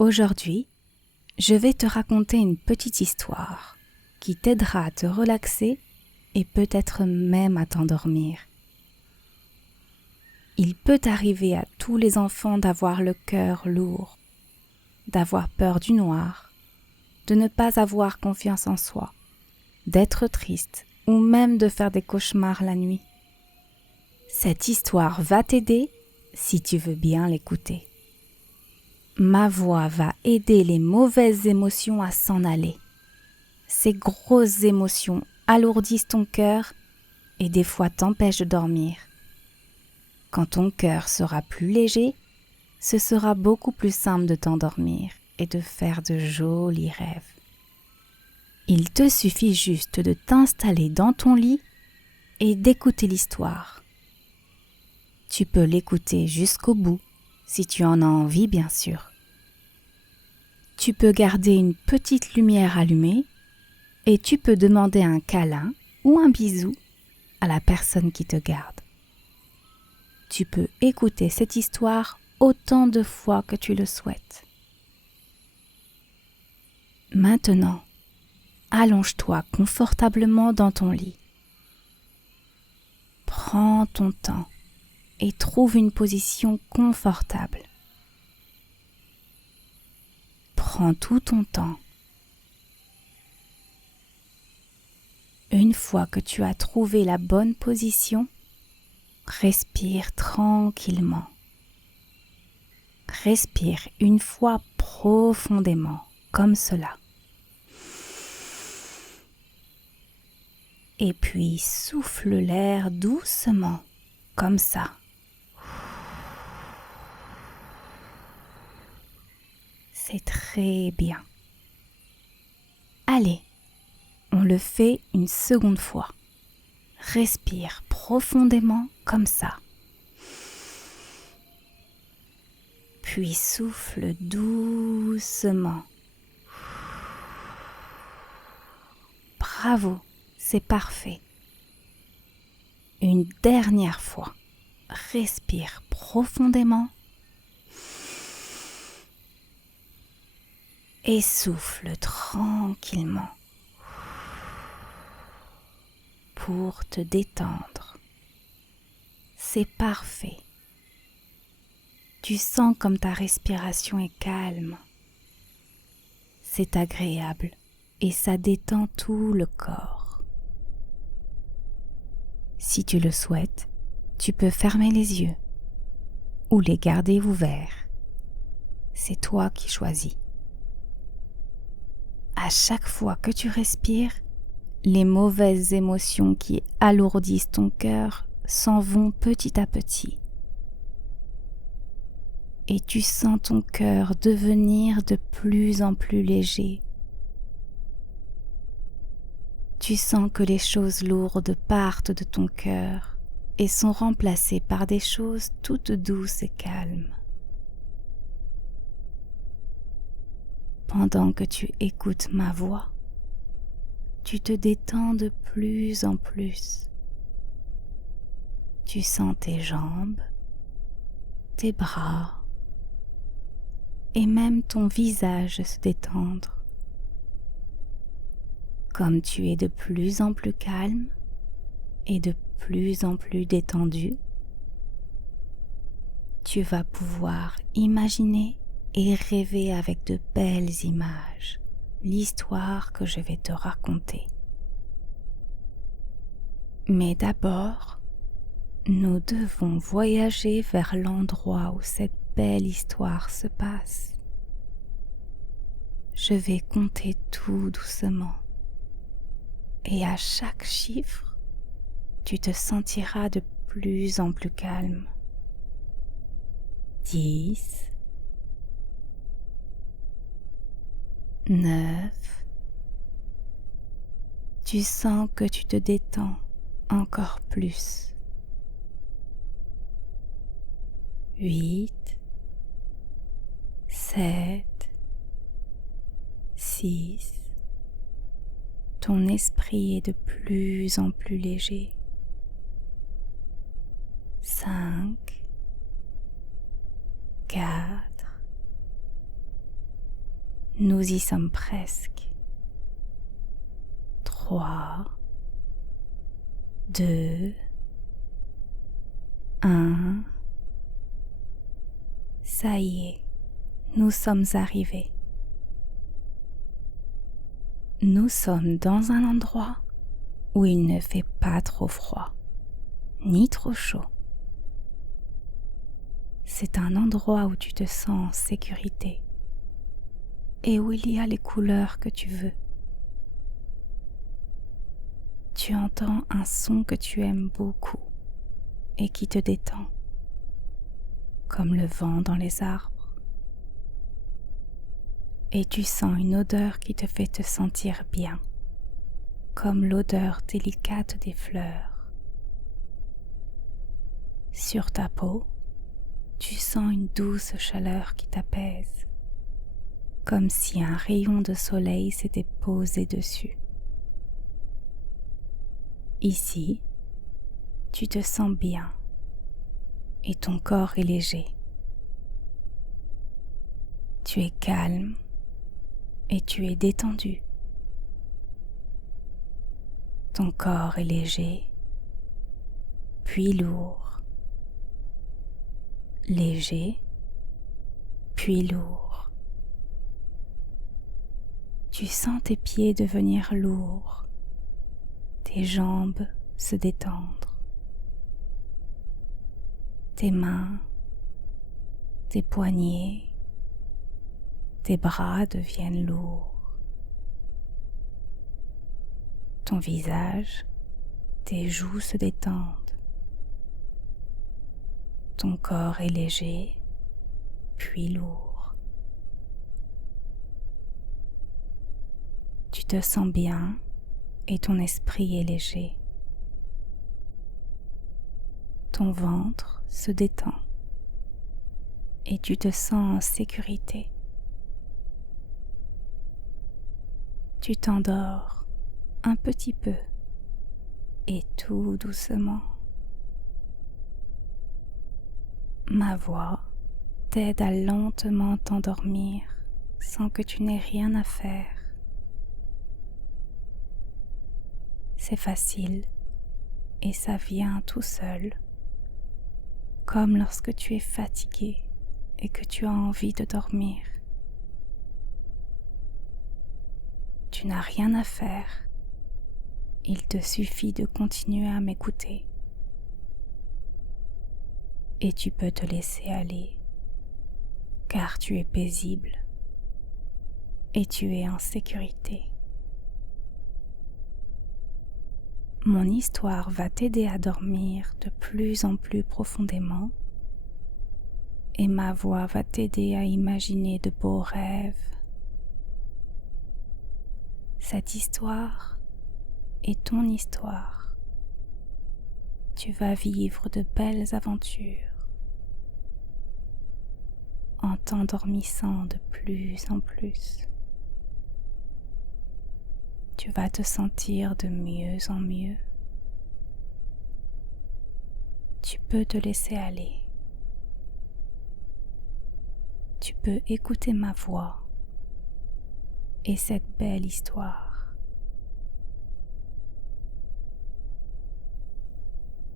Aujourd'hui, je vais te raconter une petite histoire qui t'aidera à te relaxer et peut-être même à t'endormir. Il peut arriver à tous les enfants d'avoir le cœur lourd, d'avoir peur du noir, de ne pas avoir confiance en soi, d'être triste ou même de faire des cauchemars la nuit. Cette histoire va t'aider si tu veux bien l'écouter. Ma voix va aider les mauvaises émotions à s'en aller. Ces grosses émotions alourdissent ton cœur et des fois t'empêchent de dormir. Quand ton cœur sera plus léger, ce sera beaucoup plus simple de t'endormir et de faire de jolis rêves. Il te suffit juste de t'installer dans ton lit et d'écouter l'histoire. Tu peux l'écouter jusqu'au bout, si tu en as envie bien sûr. Tu peux garder une petite lumière allumée et tu peux demander un câlin ou un bisou à la personne qui te garde. Tu peux écouter cette histoire autant de fois que tu le souhaites. Maintenant, allonge-toi confortablement dans ton lit. Prends ton temps et trouve une position confortable. Prends tout ton temps. Une fois que tu as trouvé la bonne position, respire tranquillement. Respire une fois profondément, comme cela. Et puis souffle l'air doucement, comme ça. C'est très bien. Allez, on le fait une seconde fois. Respire profondément comme ça. Puis souffle doucement. Bravo, c'est parfait. Une dernière fois. Respire profondément. Et souffle tranquillement pour te détendre. C'est parfait. Tu sens comme ta respiration est calme. C'est agréable et ça détend tout le corps. Si tu le souhaites, tu peux fermer les yeux ou les garder ouverts. C'est toi qui choisis. À chaque fois que tu respires, les mauvaises émotions qui alourdissent ton cœur s'en vont petit à petit. Et tu sens ton cœur devenir de plus en plus léger. Tu sens que les choses lourdes partent de ton cœur et sont remplacées par des choses toutes douces et calmes. Pendant que tu écoutes ma voix, tu te détends de plus en plus. Tu sens tes jambes, tes bras et même ton visage se détendre. Comme tu es de plus en plus calme et de plus en plus détendu, tu vas pouvoir imaginer et rêver avec de belles images l'histoire que je vais te raconter. Mais d'abord, nous devons voyager vers l'endroit où cette belle histoire se passe. Je vais compter tout doucement et à chaque chiffre, tu te sentiras de plus en plus calme. 10, 9, tu sens que tu te détends encore plus. 8, 7, 6, ton esprit est de plus en plus léger. 5, 4, Nous y sommes presque. 3, 2, 1. Ça y est, nous sommes arrivés. Nous sommes dans un endroit où il ne fait pas trop froid, ni trop chaud. C'est un endroit où tu te sens en sécurité et où il y a les couleurs que tu veux. Tu entends un son que tu aimes beaucoup et qui te détend, comme le vent dans les arbres. Et tu sens une odeur qui te fait te sentir bien, comme l'odeur délicate des fleurs. Sur ta peau, tu sens une douce chaleur qui t'apaise, comme si un rayon de soleil s'était posé dessus. Ici, tu te sens bien et ton corps est léger. Tu es calme et tu es détendu. Ton corps est léger, puis lourd. Léger, puis lourd. Tu sens tes pieds devenir lourds, tes jambes se détendre, tes mains, tes poignets, tes bras deviennent lourds. Ton visage, tes joues se détendent. Ton corps est léger, puis lourd. Tu te sens bien et ton esprit est léger. Ton ventre se détend et tu te sens en sécurité. Tu t'endors un petit peu et tout doucement. Ma voix t'aide à lentement t'endormir sans que tu n'aies rien à faire. C'est facile et ça vient tout seul, comme lorsque tu es fatigué et que tu as envie de dormir. Tu n'as rien à faire, il te suffit de continuer à m'écouter et tu peux te laisser aller car tu es paisible et tu es en sécurité. Mon histoire va t'aider à dormir de plus en plus profondément et ma voix va t'aider à imaginer de beaux rêves. Cette histoire est ton histoire. Tu vas vivre de belles aventures en t'endormissant de plus en plus. Tu vas te sentir de mieux en mieux. Tu peux te laisser aller. Tu peux écouter ma voix et cette belle histoire.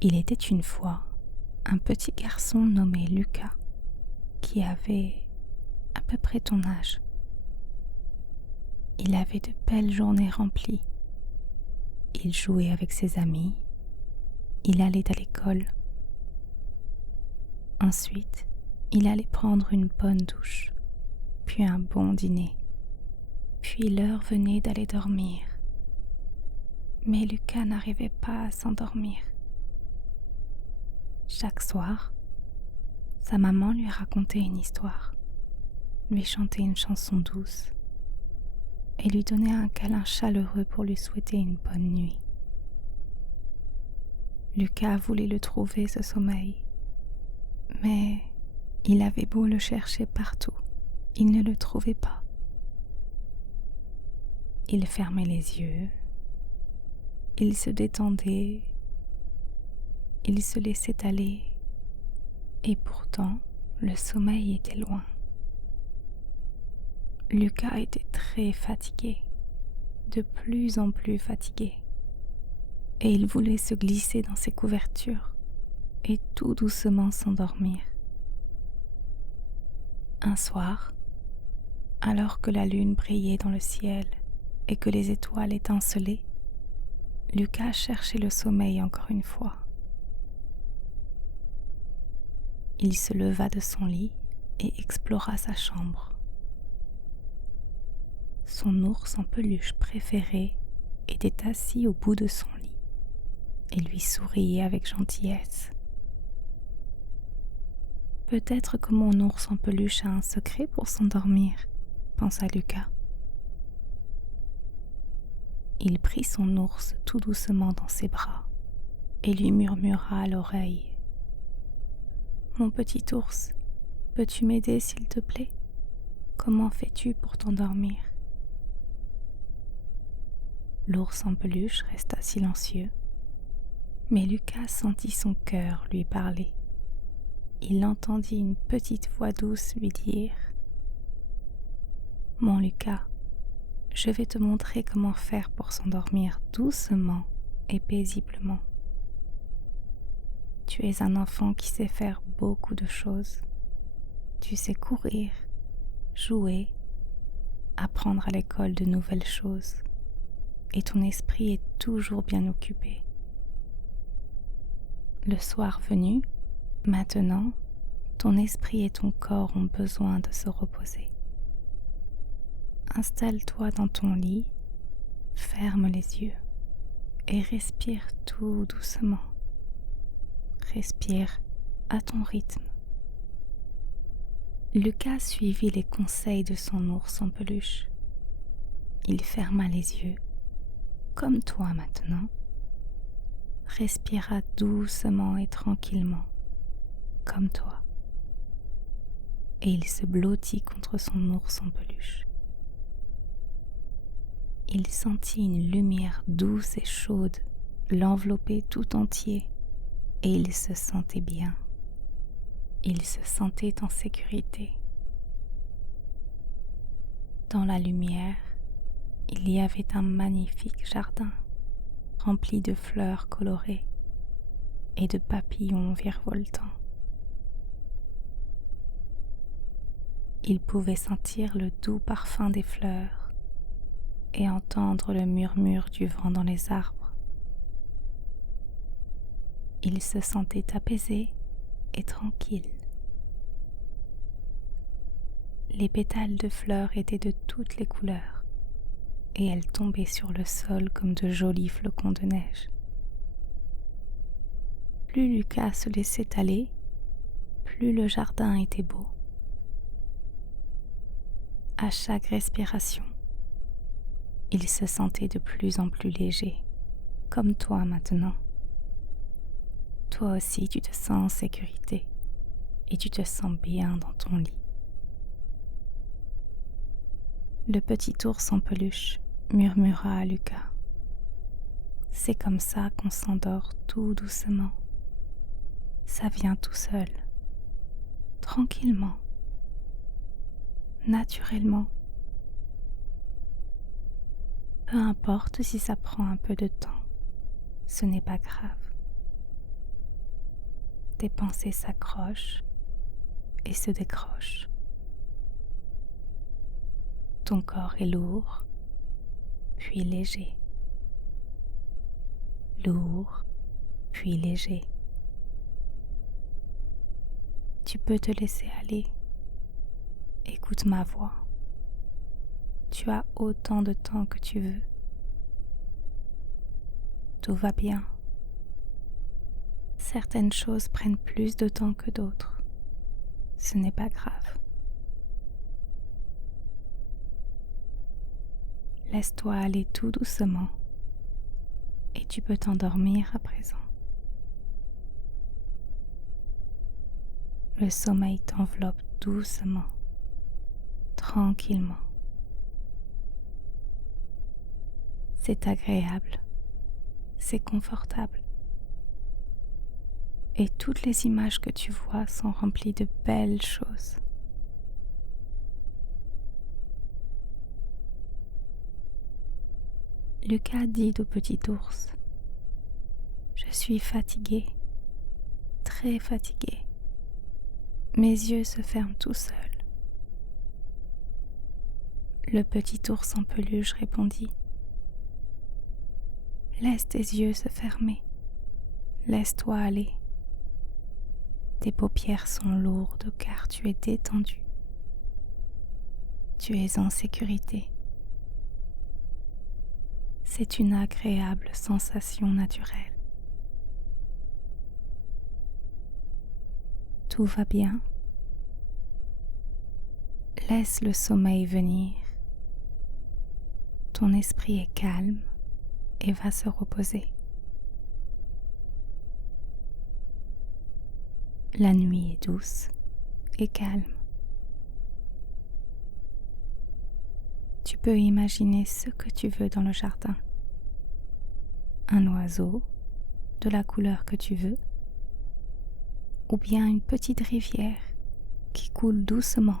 Il était une fois un petit garçon nommé Lucas qui avait à peu près ton âge. Il avait de belles journées remplies. Il jouait avec ses amis. Il allait à l'école. Ensuite, il allait prendre une bonne douche, puis un bon dîner. Puis l'heure venait d'aller dormir. Mais Lucas n'arrivait pas à s'endormir. Chaque soir, sa maman lui racontait une histoire, lui chantait une chanson douce et lui donnait un câlin chaleureux pour lui souhaiter une bonne nuit. Lucas voulait le trouver, ce sommeil, mais il avait beau le chercher partout, il ne le trouvait pas. Il fermait les yeux, il se détendait, il se laissait aller, et pourtant le sommeil était loin. Lucas était très fatigué, de plus en plus fatigué, et il voulait se glisser dans ses couvertures et tout doucement s'endormir. Un soir, alors que la lune brillait dans le ciel et que les étoiles étincelaient, Lucas cherchait le sommeil encore une fois. Il se leva de son lit et explora sa chambre. Son ours en peluche préféré était assis au bout de son lit et lui souriait avec gentillesse. Peut-être que mon ours en peluche a un secret pour s'endormir, pensa Lucas. Il prit son ours tout doucement dans ses bras et lui murmura à l'oreille : « Mon petit ours, peux-tu m'aider s'il te plaît ? Comment fais-tu pour t'endormir ? » L'ours en peluche resta silencieux, mais Lucas sentit son cœur lui parler. Il entendit une petite voix douce lui dire : « Mon Lucas, je vais te montrer comment faire pour s'endormir doucement et paisiblement. Tu es un enfant qui sait faire beaucoup de choses. Tu sais courir, jouer, apprendre à l'école de nouvelles choses, et ton esprit est toujours bien occupé. Le soir venu, maintenant, ton esprit et ton corps ont besoin de se reposer. Installe-toi dans ton lit, ferme les yeux et respire tout doucement. Respire à ton rythme. » Lucas suivit les conseils de son ours en peluche. Il ferma les yeux, comme toi maintenant, respira doucement et tranquillement, comme toi, et il se blottit contre son ours en peluche. Il sentit une lumière douce et chaude l'envelopper tout entier, et il se sentait bien. Il se sentait en sécurité. Dans la lumière, il y avait un magnifique jardin rempli de fleurs colorées et de papillons virevoltants. Il pouvait sentir le doux parfum des fleurs et entendre le murmure du vent dans les arbres. Il se sentait apaisé et tranquille. Les pétales de fleurs étaient de toutes les couleurs et elles tombaient sur le sol comme de jolis flocons de neige. Plus Lucas se laissait aller, plus le jardin était beau. À chaque respiration, il se sentait de plus en plus léger, comme toi maintenant. Toi aussi tu te sens en sécurité et tu te sens bien dans ton lit. Le petit ours en peluche murmura à Lucas : « C'est comme ça qu'on s'endort tout doucement. Ça vient tout seul, tranquillement, naturellement. Peu importe si ça prend un peu de temps, ce n'est pas grave. Tes pensées s'accrochent et se décrochent. Ton corps est lourd, puis léger. Lourd, puis léger. Tu peux te laisser aller. Écoute ma voix. Tu as autant de temps que tu veux. Tout va bien. Certaines choses prennent plus de temps que d'autres. Ce n'est pas grave. Laisse-toi aller tout doucement et tu peux t'endormir à présent. Le sommeil t'enveloppe doucement, tranquillement. C'est agréable, c'est confortable. Et toutes les images que tu vois sont remplies de belles choses. Lucas dit au petit ours: Je suis fatigué, très fatigué. Mes yeux se ferment tout seuls. Le petit ours en peluche répondit: Laisse tes yeux se fermer, laisse-toi aller. Tes paupières sont lourdes car tu es détendu. Tu es en sécurité. C'est une agréable sensation naturelle. Tout va bien. Laisse le sommeil venir. Ton esprit est calme et va se reposer. La nuit est douce et calme. Tu peux imaginer ce que tu veux dans le jardin. Un oiseau, de la couleur que tu veux, ou bien une petite rivière qui coule doucement.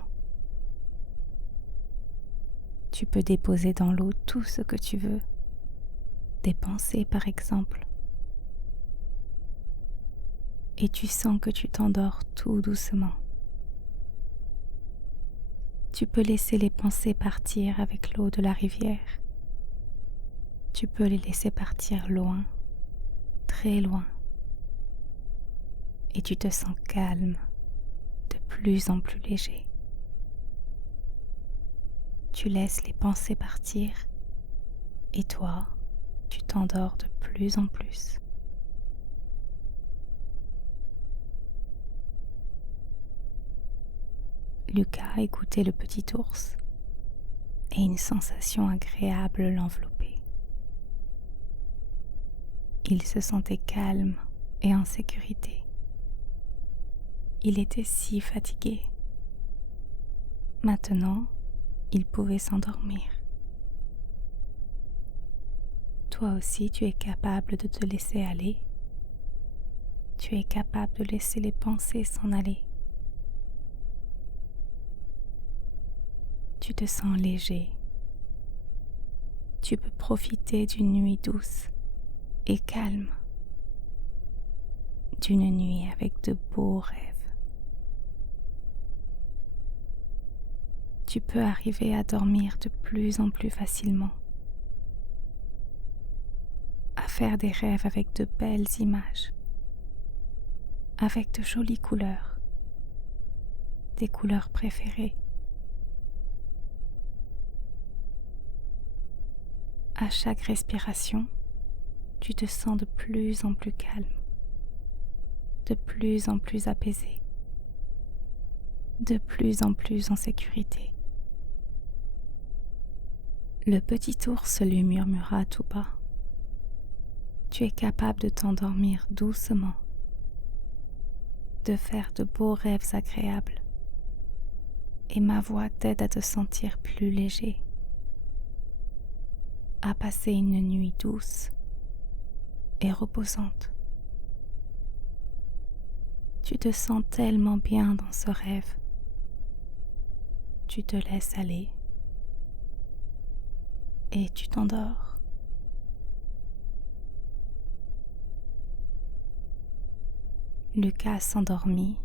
Tu peux déposer dans l'eau tout ce que tu veux, des pensées par exemple. Et tu sens que tu t'endors tout doucement. Tu peux laisser les pensées partir avec l'eau de la rivière. Tu peux les laisser partir loin, très loin. Et tu te sens calme, de plus en plus léger. Tu laisses les pensées partir et toi, tu t'endors de plus en plus. Lucas écoutait le petit ours et une sensation agréable l'enveloppait. Il se sentait calme et en sécurité. Il était si fatigué. Maintenant, il pouvait s'endormir. Toi aussi, tu es capable de te laisser aller. Tu es capable de laisser les pensées s'en aller. Tu te sens léger. Tu peux profiter d'une nuit douce et calme. D'une nuit avec de beaux rêves. Tu peux arriver à dormir de plus en plus facilement, à faire des rêves avec de belles images, avec de jolies couleurs, des couleurs préférées. À chaque respiration, tu te sens de plus en plus calme, de plus en plus apaisé, de plus en plus en sécurité. Le petit ours lui murmura tout bas: Tu es capable de t'endormir doucement, de faire de beaux rêves agréables, et ma voix t'aide à te sentir plus léger, à passer une nuit douce et reposante. Tu te sens tellement bien dans ce rêve. Tu te laisses aller et tu t'endors. Lucas s'endormit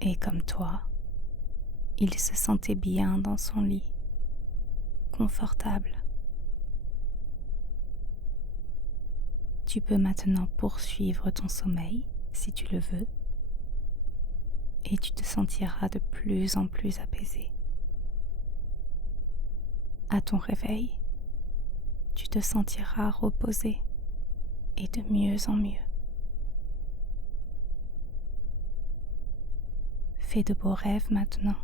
et comme toi, il se sentait bien dans son lit, confortable. Tu peux maintenant poursuivre ton sommeil si tu le veux et tu te sentiras de plus en plus apaisé. À ton réveil, tu te sentiras reposé et de mieux en mieux. Fais de beaux rêves maintenant.